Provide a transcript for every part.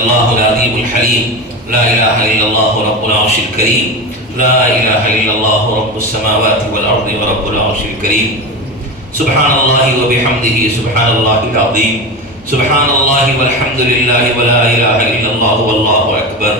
الله العظيم الحليم. لا إله إلا الله رب العرش الكريم. لا إله إلا الله رب السماوات والأرض ورب العرش الكريم. سبحان الله وبحمده سبحان الله العظيم. سبحان الله والحمد لله ولا إله إلا الله والله أكبر.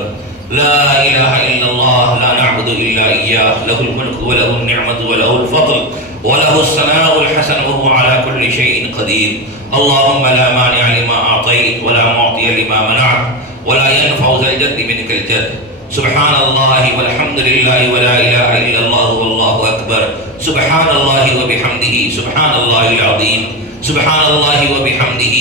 لا إله إلا الله لا نعبد إلا إياه. له الملك وله النعمة وله الفضل وله الثناء الحسن وهو على كل شيء قدير. اللهم لا مانع لما أعطيت ولا معطي لما منعت ولا ينفع ذا الجد منك الجد. سبحان الله والحمد لله ولا إله إلا الله والله أكبر. سبحان الله وبحمده سبحان الله العظيم. سبحان الله وبحمده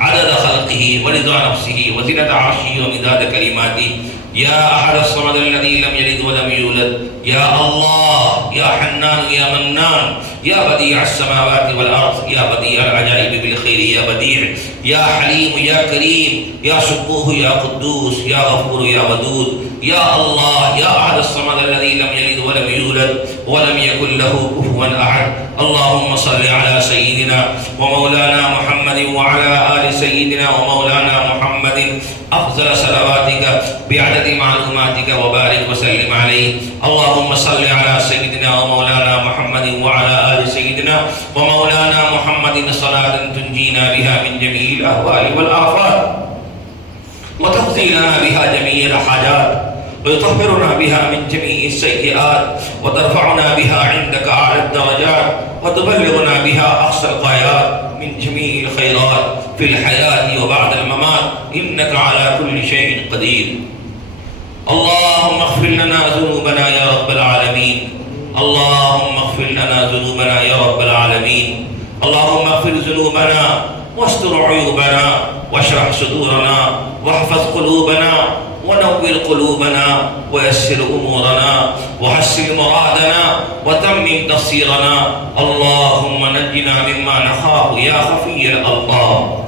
عدد خلقه ورضا نفسه وزنة عرشه ومداد كلماته. يا أحد الصمد الذي لم يلد ولم يولد. يا الله يا حنان يا منان يا بديع السماوات والأرض يا بديع العجائب بالخير يا بديع يا حليم يا كريم يا سبوح يا قدوس يا غفور يا ودود. يا الله يا أحد الصمد الذي لم يلد ولم يولد ولم يكن له كفوا أحد. اللهم صل على سيدنا ومولانا محمد وعلى آل سيدنا ومولانا محمد أفضل صلواتك بعدد معلوماتك وبارك وسلم عليه. اللهم صل على سيدنا ومولانا محمد وعلى آل سيدنا ومولانا محمد صلاة تنجينا بها من جميع الأهوال والآفات وتقضي لنا بها جميع الحاجات ويطهرنا بها من جميع السيئات وترفعنا بها عندك أعلى الدرجات وتبلغنا بها أقصى الغايات من جميع الخيرات في الحياة وبعد الممات إنك على كل شيء قدير. اللهم اغفر لنا ذنوبنا يا رب العالمين. اللهم اغفر لنا ذنوبنا يا رب العالمين. اللهم اغفر ذنوبنا واستر عيوبنا واشرح صدورنا واحفظ قلوبنا ونور قلوبنا ويسر أمورنا وحسن مرادنا وتمم تقصيرنا. اللهم نجنا مما نخاف يا خفي الله.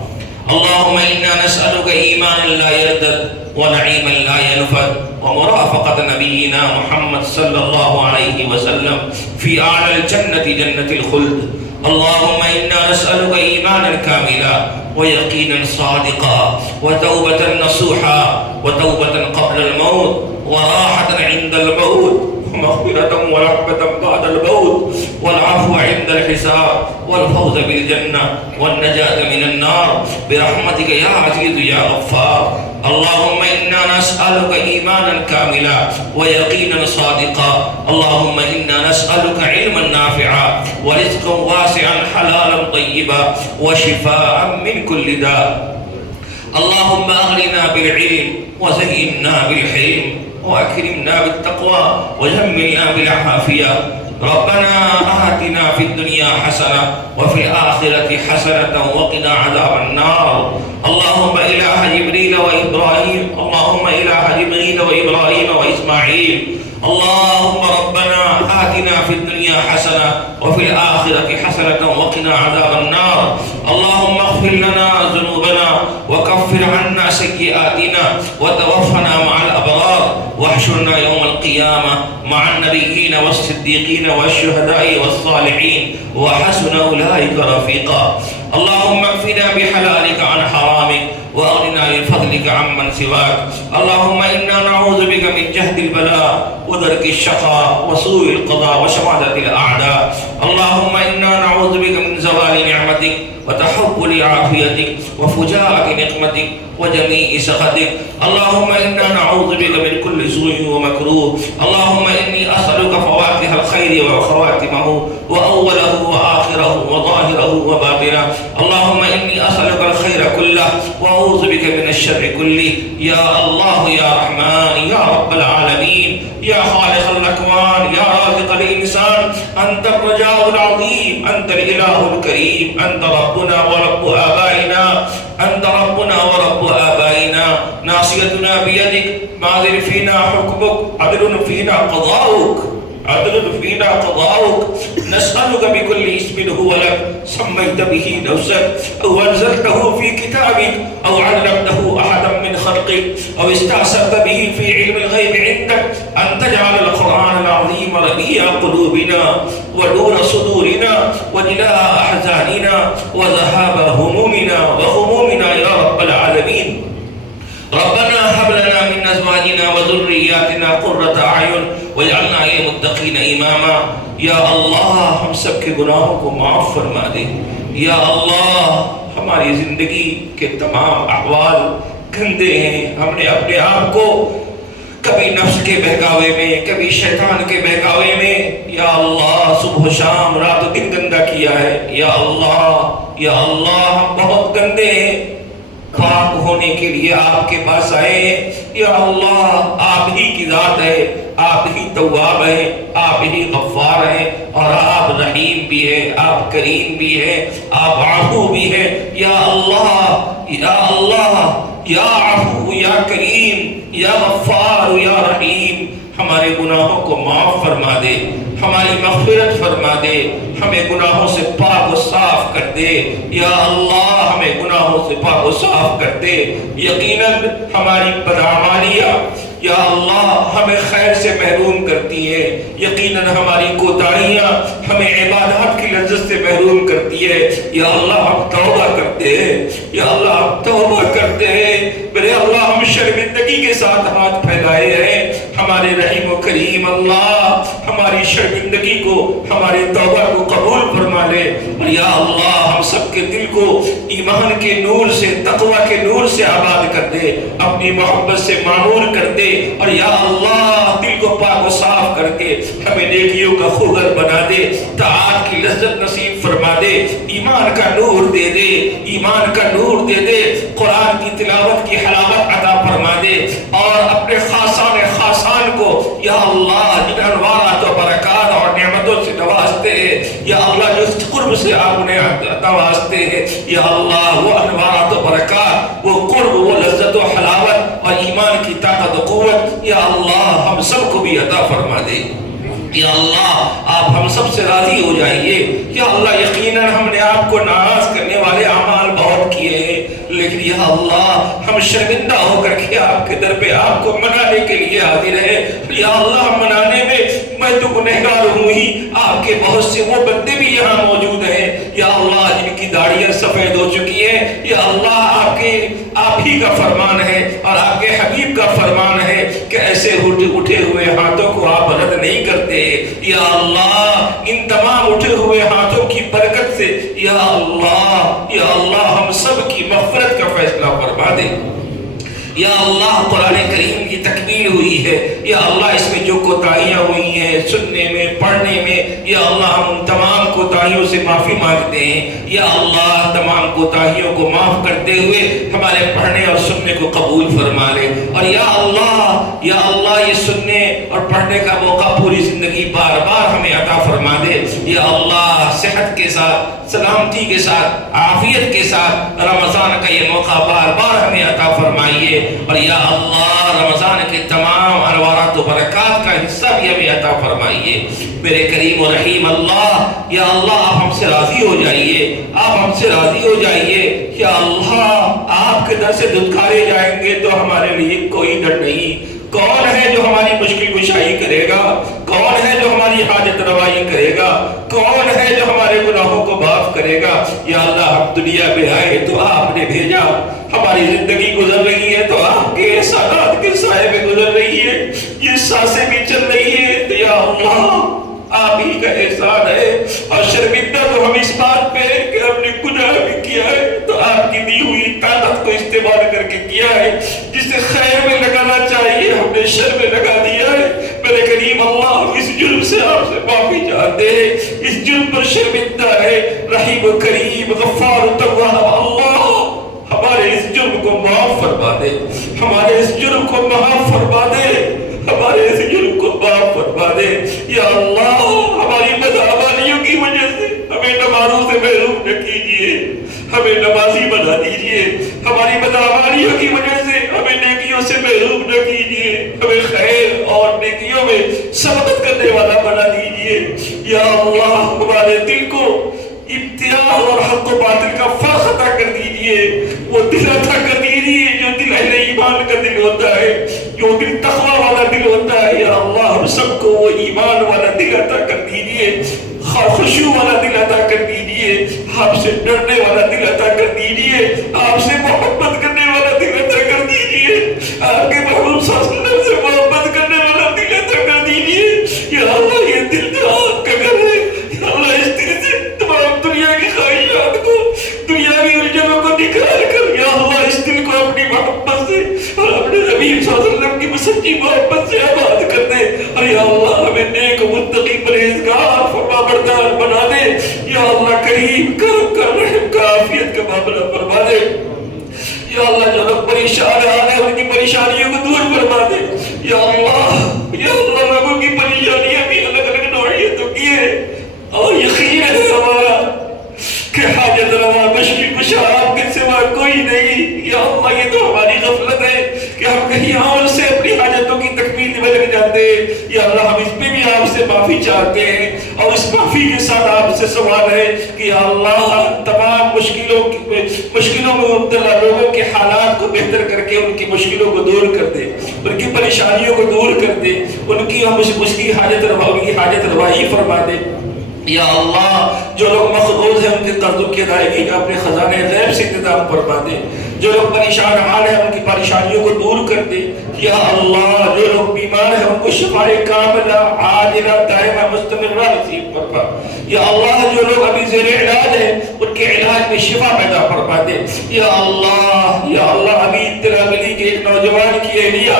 اللهم إنا نسألك إيمانا لا يردد ونعيما لا ينفد ومرافقة نبينا محمد صلى الله عليه وسلم في أعلى الجنة جنة الخلد. اللهم إنا نسألك إيمانا كاملا ويقينا صادقا وتوبة نصوحا وتوبة قبل الموت وراحة عند الموت ومغفرة ورحمة بعد الموت والعفو عند الحساب والفوز بالجنة والنجاة من النار برحمتك يا عزيز يا غفار. اللهم إنا نسألك إيمانا كاملا ويقينا صادقا. اللهم إنا نسألك علما نافعا ورزقا واسعا حلالا طيبا وشفاء من كل داء. اللهم أغننا بالعلم وزينا بالحلم وأكرمنا بالتقوى وجملنا بالعافية. ربنا آتنا في الدنيا حسنة وفي الآخرة حسنة وقنا عذاب النار. اللهم إله جبريل وإبراهيم. اللهم إله جبريل وإبراهيم وإسماعيل. اللهم ربنا آتنا في الدنيا حسنة وفي الآخرة حسنة وقنا عذاب النار. اللهم اغفر لنا ذنوبنا وكفر عنا سيئاتنا وتوفنا مع الأبرار واحشرنا يوم القيامة مع النبيين والصديقين والشهداء والصالحين وحسن أولئك رفيقا. اللهم اكفنا بحلالك عن حرامك وأغننا بفضلك عمن سواك. اللهم إنا نعوذ بك من جهد البلاء ودرك الشقاء وسوء القضاء وشماتة الأعداء. اللهم إنا نعوذ بك من زوال نعمتك وتحول عافيتك وفجاءة نقمتك وجميع سخطك. اللهم إنا نعوذ بك من كل سوء ومكروه. اللهم إني أسألك فواكه الخير وخواتمه وأوله وآخره وظاهره وباطنه. اللهم إني أسألك الخير كله وأعوذ بك من الشر كله. يا الله يا رحمن يا رب العالمين يا خالق الأكوان يا رازق الإنسان أنت الرجاء العظيم أنت الإله الكريم أنت ربنا ورب آبائنا أنت ربنا ورب آبائنا. ناصيتنا بيدك ماض فينا حكمك عدل فينا قضاؤك عدل فينا قضاؤك. نسألك بكل اسم هو لك سميت به نفسك أو أنزلته في كتابك أو علمته أحدا من خلقك أو استأثرت به في علم الغيب عندك أن تجعل القرآن العظيم ربيع قلوبنا ونور صدورنا وجلاء أحزاننا وذهاب همومنا وغمومنا يا رب العالمين. ربنا ازواجنا وذرياتنا قرۃ اعین واجعلنا للمتقین اماما. یا اللہ ہم سب کے گناہوں کو معاف فرما دے. یا اللہ ہماری زندگی کے تمام احوال گندے ہیں. ہم نے اپنے آپ کو کبھی نفس کے بہکاوے میں، کبھی شیطان کے بہکاوے میں یا اللہ صبح و شام رات و دن گندا کیا ہے. یا اللہ ہم بہت گندے ہیں. پاک ہونے کے لیے آپ کے پاس آئے ہیں. یا اللہ آپ ہی کی ذات ہے، آپ ہی تواب ہیں، آپ ہی غفار ہیں، اور آپ رحیم بھی ہیں، آپ کریم بھی ہیں، آپ عفو بھی ہیں. یا اللہ یا عفو یا کریم یا غفار یا رحیم ہمارے گناہوں کو معاف فرما دے، ہماری مغفرت فرما دے، ہمیں گناہوں سے پاک و صاف کر دے. یا اللہ ہمیں گناہوں سے پاک و صاف کر دے. یقیناً ہماری بدعمالیاں یا اللہ ہمیں خیر سے محروم کرتی ہے. یقیناً ہماری کوتاہیاں ہمیں عبادات کی لذت سے محروم کرتی ہے. یا اللہ ہم توبہ کرتے ہیں، یا اللہ ہم توبہ کرتے ہیں. میرے اللہ ہم شرمندگی کے ساتھ ہاتھ پھیلائے ہیں. ہمارے رحیم و کریم اللہ ہماری شرمندگی کو، ہمارے توبہ کو قبول فرما لے. اور یا اللہ ہم سب کے دل کو ایمان کے نور سے، تقوی کے نور سے آباد کر دے، اپنی محبت سے معمور کر دے. اور یا اللہ دل کو پاک و صاف کر کے ہمیں نیکیوں کا خوگر بنا دے، طاعات کی لذت نصیب فرما دے، ایمان کا نور دے دے، ایمان کا نور دے دے، قرآن کی تلاوت کی حلاوت عطا فرما دے. اور اپنے خاصان کو یا اللہ جن انوارات و برکات اور نعمتوں سے نوازتے ہیں، یا اللہ جو قرب سے آپ انہیں نوازتے ہیں، یا اللہ وہ انوارات و برکات، وہ قرب، وہ لذت و حلاوت اور ایمان کی طاقت و قوت یا اللہ ہم سب کو بھی عطا فرما دے. یا اللہ آپ ہم سب سے راضی ہو جائیے. یا اللہ یقیناً ہم نے آپ کو ناراض کرنے والے اعمال بہت کیے ہیں، لیکن یا اللہ ہم شرمندہ ہو کر کے آپ کے در پہ آپ کو منانے کے لیے حاضر ہیں. یا اللہ منانے میں تو گنہگار ہوں ہی، آپ کے بہت سے وہ بندے بھی یہاں موجود ہیں یا اللہ جن کی داڑیاں سفید ہو چکی ہیں. یا اللہ آپ ہی کا فرمان ہے اور آپ کے حبیب کا فرمان ہے کہ ایسے اٹھے ہوئے ہاتھوں کو آپ رد نہیں کرتے. یا اللہ ان تمام اٹھے ہوئے ہاتھوں کی برکت سے یا اللہ ہم سب کی مغفرت کا فیصلہ فرما دے. یا اللہ قرآن کریم کی تکمیل ہوئی ہے، یا اللہ اس میں جو کوتاہیاں ہوئی ہیں سننے میں، پڑھنے میں، یا اللہ ہم ان تمام کوتاہیوں سے معافی مانگتے ہیں. یا اللہ تمام کوتاہیوں کو معاف کرتے ہوئے ہمارے پڑھنے اور سننے کو قبول فرما لے. اور یا اللہ یہ سننے اور پڑھنے کا موقع پوری زندگی بار بار ہمیں عطا فرما دے. یا اللہ صحت کے ساتھ، سلامتی کے ساتھ، عافیت کے ساتھ رمضان کا یہ موقع بار بار ہمیں عطا فرمائیے. اور یا اللہ رمضان کے تمام انوارات و برکات کا حصہ بھی ہمیں عطا فرمائیے. میرے کریم و رحیم اللہ، یا اللہ آپ ہم سے راضی ہو جائیے، آپ ہم سے راضی ہو جائیے. یا اللہ آپ کے در سے دھتکارے جائیں گے تو ہمارے لیے کوئی ڈر نہیں. کون ہے جو ہماری مشکل کشائی کرے گا؟ کون ہے جو ہماری حاجت روائی کرے گا؟ کون ہے جو ہمارے گناہوں کو معاف کرے گا؟ یا اللہ ہم دنیا میں آئے تو آپ نے بھیجا، ہماری زندگی گزر رہی ہے تو آپ کے احسانات کے سائے میں گزر رہی ہے، یہ سانسیں بھی چل رہی ہے تو یا اللہ آپ ہی کا احسان ہے. اور شرمندہ تو ہم اس بات پہ کہ ہم نے گناہ بھی کیا ہے تو آپ کی دی ہوئی طاقت کو استعمال کر کے کیا ہے، جسے خیر میں لگانا چاہیے ہم نے شر میں لگا دیا ہے. میرے کریم اللہ ہم اس جرم سے آپ سے معافی چاہتے ہیں، اس جرم پر شرمندہ ہے. رحیم و کریم غفار و تواب اللہ ہمارے اس جرم کو معاف فرما دے، ہمارے اس جرم کو معاف فرما دے، ہمارے اس جرم کو معاف فرما دے. یا اللہ ہماری بدعمالیوں کی وجہ سے ہمیں نمازوں سے محروم نہ کیجیے، ہمیں نمازی بنا دیجیے. ہماری بدعمالیوں کی وجہ سے ہمیں نیکیوں سے محروم نہ کیجیے، ہمیں خیر اور نیکیوں میں سبقت کرنے والا بنا دیجیے. یا اللہ ہمارے دل کو امتیاز اور حق و باطل کا فرق عطا کر دیجیے، وہ دل عطا کر دیجیے جو دل اہل ایمان کا دل ہوتا ہے، جو دل تقوی والا دل ہوتا ہے. یا اللہ ہم سب کو وہ ایمان والا دل عطا کر دیجیے، خشوع والا دل عطا کر دیجیے، آپ سے ڈرنے والا دل عطا کر دیجیے، آپ سے محبت کرنے والا دل عطا کر دیجیے. آپ کے محبوب صلی اللہ علیہ وسلم سے محبت کرنے والا دل عطا کر دیجیے یا اللہ یہ دل جو آپ کا گھر ہے یا اللہ اس دل سے تمام دنیا کی خواہشات کو دنیاوی الجھنوں کو نکال کر یا اللہ اس دل کو اپنی محبت سے اور اپنے نبی صلی اللہ علیہ وسلم کی سچی محبت سے آباد کر دے اور یا اللہ ہمیں نیک متقی پرہیزگار فرما بردار بنا دے یا اللہ کریم کرم کا رحم کا عافیت کا معاملہ فرما دے یا اللہ جو لوگ پریشان ہیں ان کی پریشانیوں کو دور فرما دے یا اللہ لوگوں کی پریشانیاں بھی الگ الگ نوعیتوں کی ہے اور یقین ہے ہمارا کہ حاجت روا مشکل کشا آپ کے سوا کوئی نہیں یا اللہ یہ تو ہماری غفلت ہے کہ ہم کہیں اور سے اپنی حاجتوں کی تکمیل میں لگ جاتے یا اللہ ہم اس پہ بھی آپ سے معافی چاہتے ہیں اور اس معافی کے ساتھ آپ سے سوال ہے کہ یا اللہ تمام مشکلوں میں مبتلا لوگوں کے حالات کو بہتر کر کے ان کی مشکلوں کو دور کر دے ان کی پریشانیوں کو دور کر دے ان کی حاجت روائی فرما دے یا اللہ جو لوگ مقروض ہیں ان کے قرضوں کی ادائیگی کا اپنے خزانے غیب سے انتظام فرما دے جو لوگ پریشان حال ہیں ان کی پریشانیوں کو دور کر دے یا اللہ جو لوگ بیمار ہیں ان کو شفاء کاملہ عاجلہ دائمہ مستمرہ نصیب فرما یا اللہ جو لوگ ابھی زیر علاج ہیں ان کے علاج میں شفا پیدا فرما دے یا اللہ ابھی اطلاع ملی کہ ایک نوجوان کی اہلیہ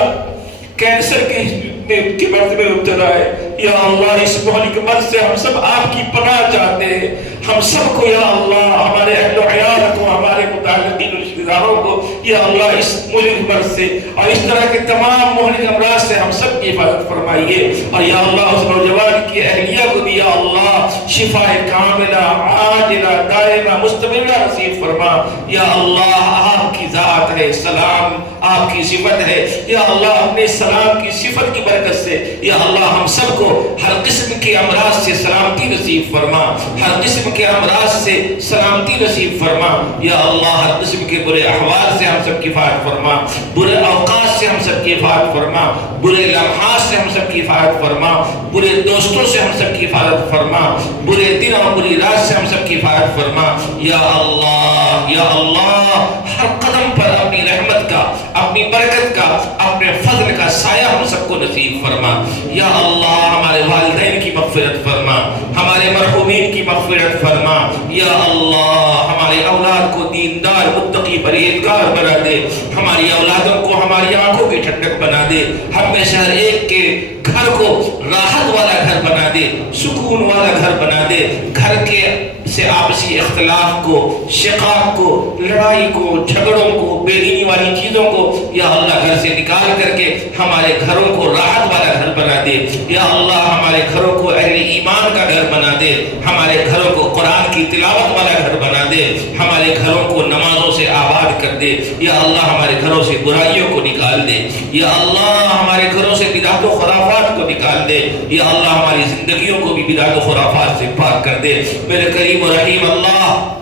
کینسر کے مرض میں مبتلا ہے یا اللہ اس مہلک مرض سے ہم سب آپ کی پناہ چاہتے ہیں ہم سب کو یا اللہ ہمارے اہل و عیال کو ہمارے متعلقین رشتہ داروں کو یا اللہ اس مہلک مرض سے اور اس طرح کے تمام مہلک امراض سے ہم سب کی حفاظت فرمائیے اور یا اللہ اس نوجوان کی اہلیہ کو بھی یا اللہ شفاء کاملہ عاجلہ دائمہ مستمرہ نصیب فرما یا اللہ آپ کی ذات ہے سلام آپ کی صفت ہے یا اللہ اپنے سلام کی صفت کی برکت سے یا اللہ ہم سب کو ہر قسم کے امراض سے سلامتی نصیب فرما ہر قسم کے امراض سے سلامتی نصیب فرما یا اللہ ہر قسم کے برے احوال سے ہم سب کی حفاظت فرما برے اوقات سے ہم سب کی حفاظت فرما برے لمحات سے ہم سب کی حفاظت فرما برے دوستوں سے ہم سب کی حفاظت فرما برے دن اور بری رات سے ہم سب کی حفاظت فرما یا اللہ ہر قدم پر اپنی رحمت کا اپنی برکت کا اپنے فضل کا سایہ ہم سب کو نصیب فرما یا اللہ ہمارے والدین کی مغفرت فرما ہمارے مرحومین کی مغفرت فرما یا اللہ ہمارے اولاد کو دیندار متقی پرہیزگار بنا دے ہماری اولادوں کو ہماری آنکھوں کی ٹھنڈک بنا دے ہم میں سے ہر ایک کے گھر کو راحت والا گھر بنا دے سکون والا گھر بنا دے گھر کے سے آپسی اختلاف کو شقاق کو لڑائی کو جھگڑوں کو بے دینی والی چیزوں کو یا اللہ گھر سے نکال کر کے ہمارے گھروں کو راحت والا گھر بنا دے یا اللہ ہمارے گھروں کو اہل ایمان کا گھر بنا دے ہمارے گھروں کو قرآن کی تلاوت والا گھر بنا دے ہمارے گھروں کو نمازوں سے آباد کر دے یا اللہ ہمارے گھروں سے برائیوں کو نکال دے یا اللہ ہمارے گھروں سے بدعت و خرافات کو نکال دے یا اللہ ہماری زندگیوں کو بھی بدعت و خرافات سے پاک کر دے میرے کریم و رحیم اللہ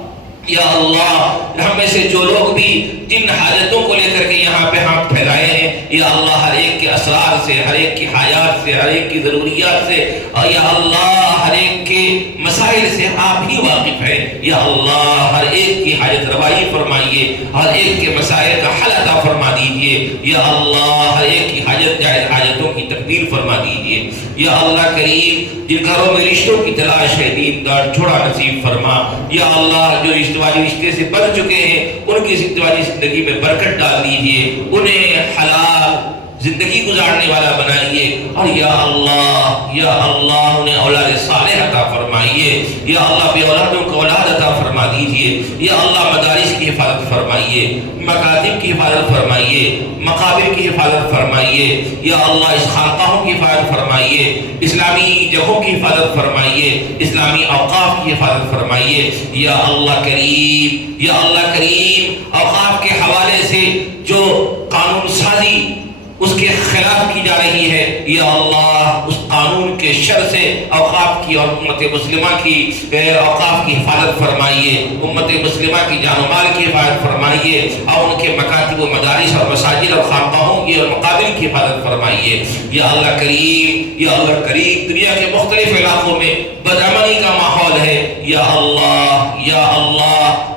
یا اللہ ہم میں سے جو لوگ بھی جن حاجتوں کو لے کر کے یہاں پہ ہاتھ پھیلائے ہیں یا اللہ ہر ایک کے اسرار سے ہر ایک کی حیات سے ہر ایک کی ضروریات سے یا اللہ ہر ایک کے مسائل سے آپ ہی واقف ہیں یا اللہ ہر ایک کی حاجت روائی فرمائیے ہر ایک کے مسائل کا حل عطا فرما دیجئے یا اللہ ہر ایک کی حاجتوں کی تکمیل فرما دیجئے یا اللہ کریم جن گھروں میں رشتوں کی تلاش ہے دیندار جوڑا نصیب فرما یا اللہ جو رشتے سے بچ چکے ہیں ان کی زندگی میں برکت ڈال دیجئے انہیں حلال زندگی گزارنے والا بنائیے اور یا اللہ انہیں اولاد صالح عطا فرمائیے یا اللہ بے اولادوں کو اولاد عطا فرما دیجئے یا اللہ مدارس کی حفاظت فرمائیے مکاتب کی حفاظت فرمائیے مقابر کی حفاظت فرمائیے یا اللہ اس خانقاہوں کی حفاظت فرمائیے اسلامی جگہوں کی حفاظت فرمائیے اسلامی اوقاف کی حفاظت فرمائیے یا اللہ کریم اوقاف کے حوالے سے جو قانون سازی اس کے خلاف کی جا رہی ہے یا اللہ اس قانون کے شر سے اوقاف کی اور امت مسلمہ کی اوقاف کی حفاظت فرمائیے امت مسلمہ کی جان و مال کی حفاظت فرمائیے اور ان کے مکاتب و مدارس اور مساجد اور خانقاہوں کی اور مقابر کی حفاظت فرمائیے یا اللہ کریم دنیا کے مختلف علاقوں میں بدامنی کا ماحول ہے یا اللہ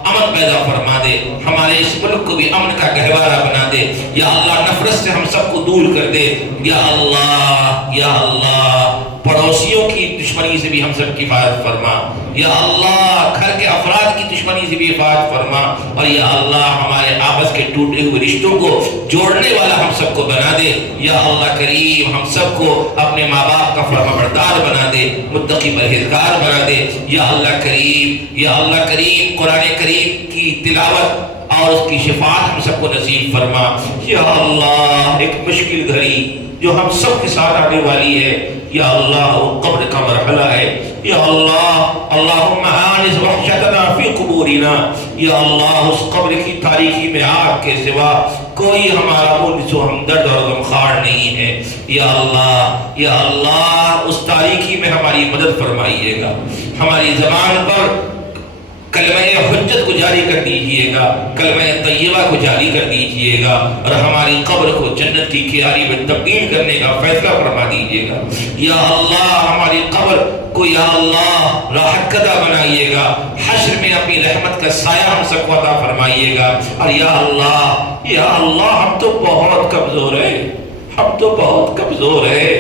امن پیدا فرما دے، ہمارے اس ملک کو بھی امن کا گہوارہ بنا دے، یا اللہ نفرت سے ہم سب کو دور کر دے، یا اللہ یا اللہ پڑوسیوں کی دشمنی سے بھی ہم سب کی حفاظت فرما، یا اللہ گھر کے افراد کی دشمنی سے بھی حفاظت فرما، اور یا اللہ ہمارے آپس کے ٹوٹے ہوئے رشتوں کو جوڑنے والا ہم سب کو بنا دے، یا اللہ کریم ہم سب کو اپنے ماں باپ کا فرمانبردار بنا دے، متقی پرہیزگار بنا دے، یا اللہ کریم قرآن کریم کی تلاوت اور اس کی شفاعت ہم سب کو نصیب فرما، یا اللہ ایک مشکل گھڑی جو ہم سب کے ساتھ آنے والی ہے، یا اللہ وہ قبر کا مرحلہ ہے، یا اللہ اللہم آنس وحشتنا فی قبورنا، یا اللہ اس قبر کی تاریکی میں آگ کے سوا کوئی ہمارا منس و ہمدرد اور غمخوار نہیں ہے، یا اللہ اس تاریکی میں ہماری مدد فرمائیے گا، ہماری زبان پر کلمہ حجت کو جاری کر دیجئے گا، کلمہ طیبہ کو جاری کر دیجئے گا، اور ہماری قبر کو جنت کی کیاری میں تبدیل کرنے کا فیصلہ فرما دیجئے گا، یا اللہ ہماری قبر کو یا اللہ راحت کدہ بنائیے گا، حشر میں اپنی رحمت کا سایہ ہم سب کو عطا فرمائیے گا، اور یا اللہ ہم تو بہت کمزور ہیں،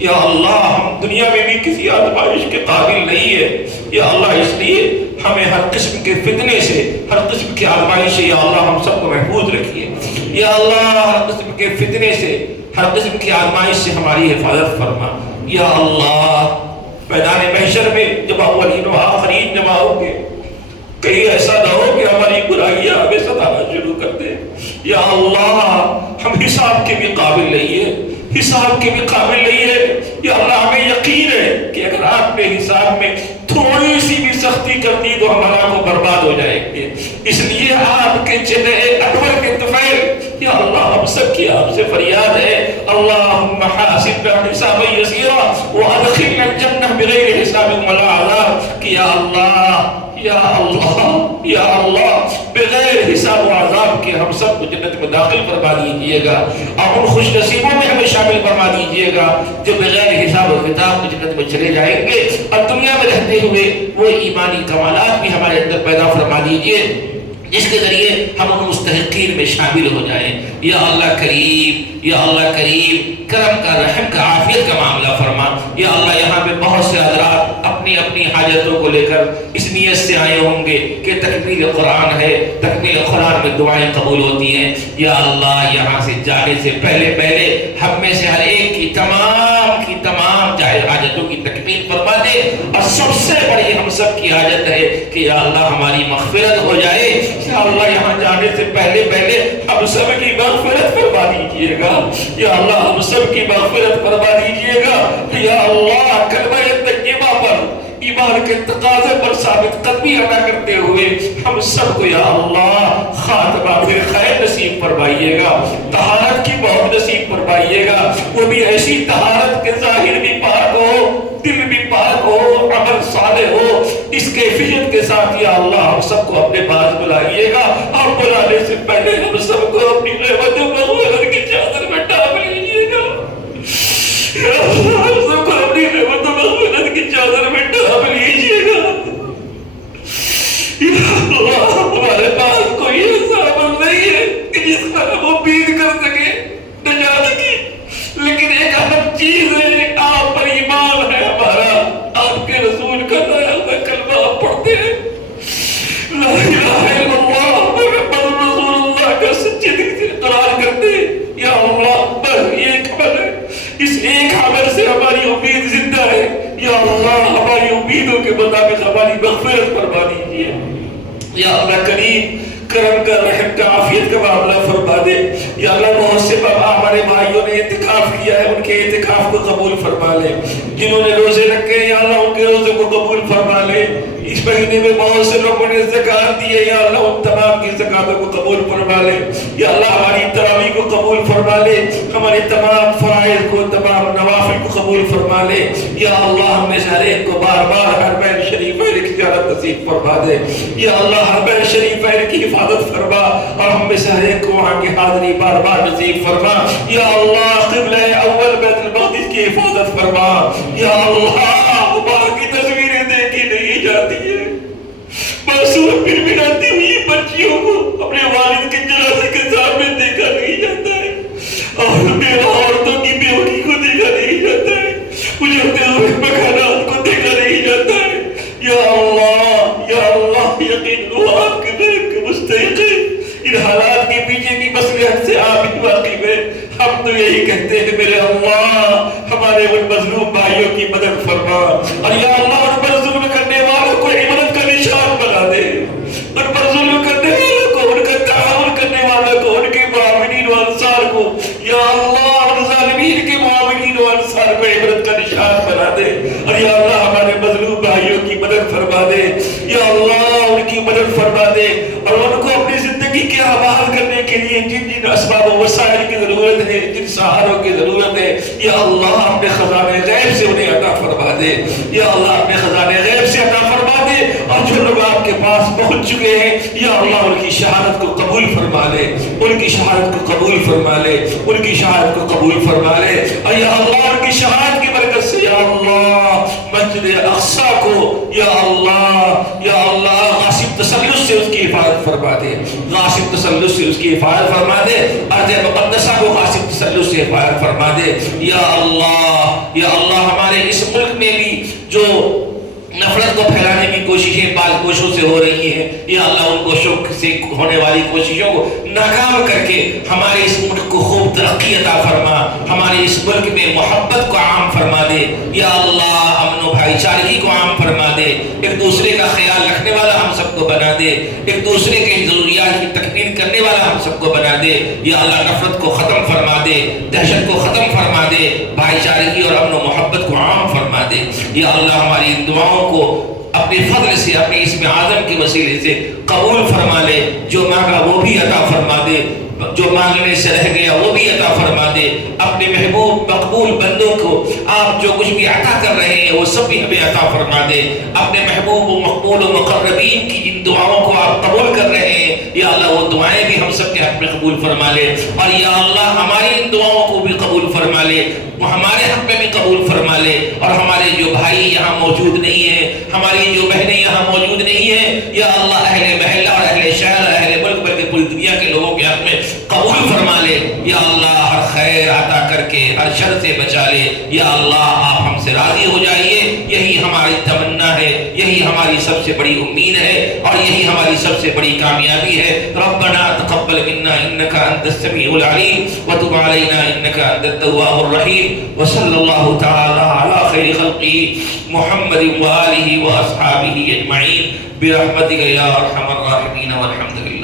یا اللہ ہم دنیا میں بھی کسی آزمائش کے قابل نہیں ہے، یا اللہ اس لیے ہمیں ہر قسم کے فتنے سے، ہر قسم کی آزمائش سے یا اللہ ہم سب کو محفوظ رکھیے، یا اللہ ہر قسم کے فتنے سے، ہر قسم کی آزمائش سے ہماری حفاظت فرما، یا اللہ میدان محشر میں جب اولین و آخرین جمع ہوں گے کہیں ایسا نہ ہو کہ ہماری برائیاں ہمیں ستانا شروع کر دیں، یا اللہ ہم حساب کے بھی قابل نہیں ہے، یا اللہ ہمیں یقین ہے کہ اگر آپ نے حساب میں تھوڑی سی بھی سختی کر دی تو ہمارا کو برباد ہو جائے گے، اس لیے آپ کے چہرے انور کے طفیل، یا اللہ ہم سب کی آپ سے فریاد ہے، اللہم حاسبنا حسابا یسیرا وادخلنا الجنہ بغیر حساب ولا عذاب، کہ یا اللہ بغیر حساب و عذاب کے ہم سب کو جنت میں داخل فرما دیجئے گا، اور ان خوش نصیبوں میں ہمیں شامل فرما دیجئے گا جو بغیر حساب و کتاب کو جنت میں چلے جائیں گے، اور دنیا میں رہتے ہوئے وہ ایمانی کمالات بھی ہمارے اندر پیدا فرما دیجئے جس کے ذریعے ہم ان مستحقین میں شامل ہو جائیں، یا اللہ کریم کرم کا، رحم کا، عافیت کا معاملہ فرما، یا اللہ یہاں پہ بہت سے حضرات اپنی اپنی حاجتوں کو لے کر اس نیت سے آئے ہوں گے کہ تکمیل قرآن ہے، تکمیل قرآن میں دعائیں قبول ہوتی ہیں، یا اللہ یہاں سے جانے سے پہلے ہم میں سے ہر ایک کی تمام جائز حاجتوں کی تکمیل فرما دے، اور سب سے بڑی ہم سب کی حاجت ہے کہ یا اللہ ہماری مغفرت ہو جائے، یا اللہ یہاں جانے سے پہلے ہم سب کی مغفرت فرما دیجئے گا، یا اللہ ہم سب کی مغفرت فرما دیجئے گا، یا اللہ کلمہ طیبہ پر ایمان کے تقاضے پر ثابت قدمی ادا کرتے ہوئے ہم سب کو یا اللہ خاتمہ میں خیر نصیب فرمائیے گا، طہارت کی بہت نصیب فرمائیے گا، وہ بھی ایسی طہارت کے ظاہر بھی پاک ہو، دل بھی پاک ہو، عمل صالح ہو، اس کیفیت کے ساتھ یا اللہ ہم سب کو اپنے پاس بلائیے گا، اور بلانے سے پہلے ہم سب کو اپنی رحمت و مغفرت کی چادر میں ڈھانپ لیجیے گا، یا اللہ ہم سب کو اپنی رحمت و مغفرت کی چادر میں ڈھانپ لیجیے گا، یا اللہ ہمارے پاس کوئی ایسا عمل نہیں ہے کہ جس پر ہم امید کر سکے نجات کی، لیکن ایک اہم چیز ہے آپ پر ایمان ہے ہمارا، آپ کے رسول کا نیا کلمہ آپ پڑھتے ہیں، لا الہ الا اللہ محمد رسول اللہ کا سچے دل سے اقرار کرتے ہیں، یا اللہ بس ایک عمل ہے، اس ایک عمل سے ہماری امید زندہ ہے، یا اللہ ہماری امیدوں کے مطابق ہماری مغفرت فرما دیجیے، یا اللہ کریم کرم کا، رحم کا، عافیت کا معاملہ فرما دے، یا اللہ بہت سے بابا ہمارے بھائیوں نے اعتکاف کیا ہے، ان کے اعتکاف کو قبول فرما لے، جنہوں نے روزے رکھے یا اللہ ان کے روزے کو قبول فرما لے، اس مہینے میں بہت سے لوگوں نے زکوٰۃ دی ہے، یا اللہ ان تمام کی زکوٰۃوں کو قبول فرما لے، یا اللہ ہماری تراویح کو قبول فرما لے، ہمارے تمام فرائض کو، تمام نوافل کو قبول فرما لے، یا اللہ ہم میں سے ہر ایک کو بار بار حرمین شریفین کی زیارت نصیب فرما دے، یا اللہ حرمین شریفین کی حفاظت فرما، اور ہم میں سے ہر ایک کو وہاں کی حاضری بار بار نصیب فرما، یا اللہ قبلہ اول بیت المقدس کی حفاظت فرما، یا اللہ وہاں کی تصویریں دیکھی نہیں جاتی ہے، معصوم پھر بھی آتی ہوئی اور بیوہ عورتوں کی بیوگی کو دیکھا نہیں جاتا ہے، اجڑتے ہوئے مکانات کو دیکھا نہیں جاتا ہے۔ یا اللہ یقین ہو آپ کے غیب کے مستحق ہیں۔ ان حالات کے پیچھے کی مصلحت سے آپ ہی واقف ہیں۔ ہم تو یہی کہتے ہیں میرے اللہ ہمارے ان مظلوم بھائیوں کی مدد فرما، اور یا اللہ ان پر ظلم کرنے والوں کو عبرت کا نشان بنا دے، ان پر ظلم کرنے والوں کو، ان کا تعاون کرنے والوں کو، ان کے معاونین و انصار کو، یا اللہ ان ظالمین کے معاونین و انصار کو عبرت کا نشان بنا دے، اور یا اللہ ہمارے مظلوم بھائیوں کی مدد فرما دے، یا اللہ ان کی مدد فرما دے، اور ان کو اپنی زندگی کے حوال کرنے کے لیے جن جن اسباب و وسائل کی ضرورت ہے، جن سہاروں کی ضرورت ہے، یا اللہ اپنے خزانے غیب سے انہیں عطا فرما دے، یا اللہ اپنے خزانے غیب سے عطا فرما دے، اور جو لوگ آپ کے پاس پہنچ چکے ہیں یا اللہ ان کی شہادت کو قبول فرما لے، ان کی شہادت کو قبول فرما لے، ان کی شہادت کو قبول فرما لے، اور یا اللہ ان کی شہادت کی برکت سے یا اللہ مسجد اقصی کو یا اللہ غاصب تسلط سے اس کی حفاظت فرما دے، غاصب تسلط سے اس کی حفاظت فرما دے، ارض مقدسہ کو غاصب تسلط سے حفاظت فرما دے، یا اللہ ہمارے اس ملک میں بھی جو نفرت کو پھیلانے کی کوششیں بعض کوششوں سے ہو رہی ہیں، یا اللہ ان کوششوں سے ہونے والی کوششوں کو ناکام کر کے ہمارے اس ملک کو خوب ترقی عطا فرما، ہمارے اس ملک میں محبت کو عام فرما دے، یا اللہ امن و بھائی چارگی کو عام فرما دے، ایک دوسرے کا خیال رکھنے والا ہم سب کو بنا دے، ایک دوسرے کے ضروریات کی تکمیل کرنے والا ہم سب کو بنا دے، یا اللہ نفرت کو ختم فرما دے، دہشت کو ختم فرما دے، بھائی چارگی اور امن و محبت کو عام فرما دے، یا اللہ ہماری ان دعاؤں کو اپنے فضل سے، اپنے اسم اعظم کے وسیلے سے قبول فرما لے، جو مانگا وہ بھی عطا فرما دے، جو مانگنے سے رہ گیا وہ بھی عطا فرما دے، اپنے محبوب مقبول بندوں کو آپ جو کچھ بھی عطا کر رہے ہیں وہ سب بھی ہمیں عطا فرما دے، اپنے محبوب و مقبول و مقربین کی جن دعاؤں کو آپ قبول کر رہے ہیں یا اللہ وہ دعائیں بھی ہم سب کے حق میں قبول فرما لے، اور یا اللہ ہماری ان دعاؤں کو بھی قبول فرما لے، وہ ہمارے حق میں بھی قبول فرما لے، اور ہمارے جو بھائی یہاں موجود نہیں ہیں، ہماری جو بہنیں یہاں موجود نہیں ہیں، یا اللہ اہل محلہ اور اہل شہر اہل ملک بلکہ پوری دنیا کے لوگوں کے حق میں قبول فرما لے، یا اللہ ہر خیر عطا کر کے ہر شر سے بچا لے، یا اللہ آپ ہم سے راضی ہو جائیے، یہی ہماری تمنا ہے، یہی ہماری سب سے بڑی امید ہے، اور یہی ہماری سب سے بڑی کامیابی ہے۔ ربنا تقبل منا انك انت السميع العليم وتب علينا انك انت التواب الرحيم، وصلى الله تعالى على خير خلقه محمد وآله وأصحابه أجمعين برحمتك يا أرحم الراحمين، والحمد لله۔